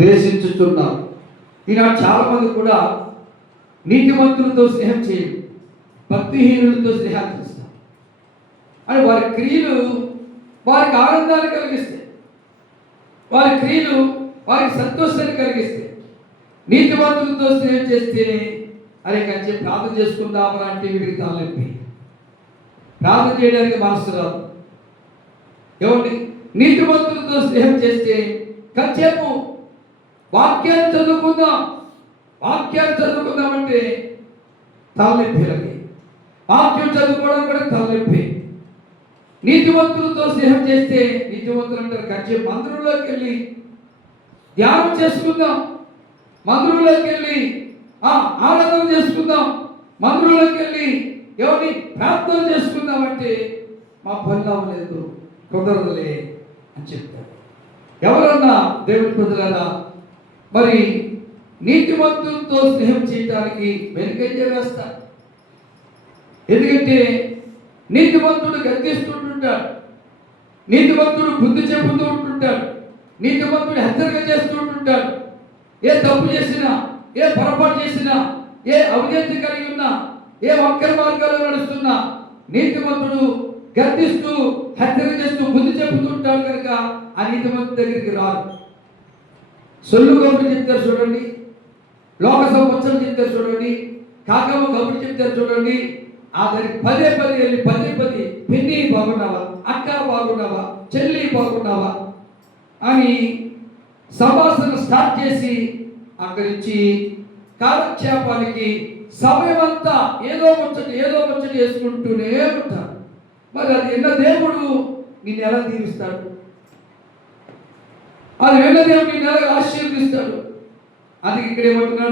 ద్వేషించుతున్నారు. ఈనాడు చాలామంది కూడా నీతిమంతులతో స్నేహం చేయరు, భక్తిహీనులతో స్నేహాలు చేస్తారు. అని వారి క్రియలు వారికి ఆనందాన్ని కలిగిస్తాయి, వారి క్రియలు వారికి సంతోషాన్ని కలిగిస్తాయి. నీతిమంతులతో స్నేహం చేస్తే అరే కంచె ప్రార్థన చేసుకుందాం అంటే వీడికి తలనొప్పి, ప్రార్థన చేయడానికి మనసు రాదు. ఏమండి, నీతిమంతులతో స్నేహం చేస్తే కాసేపు వాక్యాన్ని చదువుకుందామంటే తలనొప్పిలకి, వాక్యం చదువుకోవడం కూడా తలనొప్పి. నీతివంతులతో స్నేహం చేస్తే నీతివంతులు అంటారు కాసేపు మందిరంలోకి వెళ్ళి ధ్యానం చేసుకుందాం, మందిరంలోకి వెళ్ళి ఆరాధన చేసుకుందాం, మందిరంలోకి వెళ్ళి ఎవరిని ప్రార్థన చేసుకుందాం అంటే మా పని అవ్వలేదు, కుదరదులే అని చెప్తారు. ఎవరన్నా దేవుని ప్రజలారా మరి నీతివంతులతో స్నేహం చేయడానికి వెనుకంజ వేస్తారు. ఎందుకంటే నీతివంతుడు గద్దిస్తుంటుంటాడు, నీతివంతుడు బుద్ధి చెబుతూ ఉంటుంటాడు, నీతివంతుడు హెచ్చరిక చేస్తూ ఉంటుంటాడు. ఏ తప్పు చేసినా, ఏ పొరపాటు చేసినా, ఏ అవినీతి కలిగి ఉన్నా, ఏ వక్ర మార్గాల్లో నడుస్తున్నా నీతివంతుడు గద్దిస్తూ హెచ్చరిక చేస్తూ బుద్ధి చెబుతుంటాడు. కనుక ఆ నీతివంతుడి దగ్గరికి రాదు. సొల్లు కబురు చెప్తారు చూడండి, లోక సంవత్సరం చెప్తారు చూడండి, కాకమ్మ కబురు చెప్తారు చూడండి. ఆ దానికి పదే వెళ్ళి పిన్ని బాగున్నావా, అక్క బాగున్నావా, చెల్లి బాగున్నావా అని సంభాషణ స్టార్ట్ చేసి అక్కడి నుంచి కాలక్షేపానికి సమయమంతా ఏదో ముచ్చట వేసుకుంటూనే ఉంటారు. మరి అది విన్న దేవుడు నిన్ను ఎలా దీవిస్తాడు? అది విన్న దేవుడు నిన్ను ఎలా ఆశీర్వదిస్తాడు? అది ఇక్కడ ఏమంటున్నాడు?